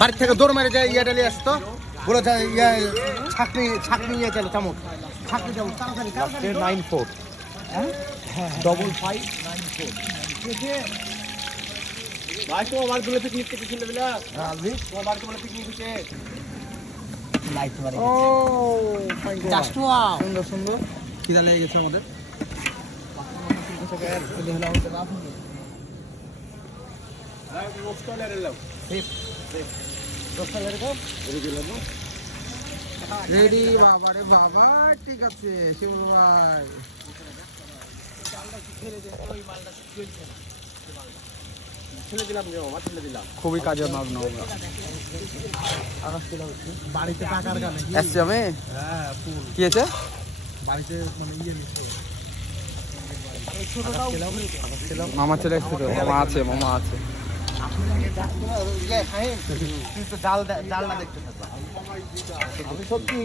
বাড়ি থেকে দৌড় মারে যায় ইয়ে ডালি আসতো বলে যায় ইয়ে ছাকনি ছাকনি ইয়ে চলে চামচ ছাকনি চামচ তাড়াতাড়ি 94 5594 ভাই তো আমার গুলো পিকনিক থেকে ছিল বলে রাজি তোমার গুলো পিকনিক হচ্ছে লাইট মারে ও জাস্ট ওয়াও সুন্দর সুন্দর খিদা লেগে গেছে আমাদের রেডি বাবা রে বাবা ঠিক আছে শিমুল ভাই ছেলে দিলাম যে আমার ছেলে দিলাম খুবই কাজে মাগ্ন বাড়িতে টাকার গানে এসছি আমি হ্যাঁ ফুল কি আছে বাড়িতে মানে ইয়ে নিচ্ছে মামা চলে এসেছিল মামা আছে জাল না দেখতে থাকবা আমি সত্যি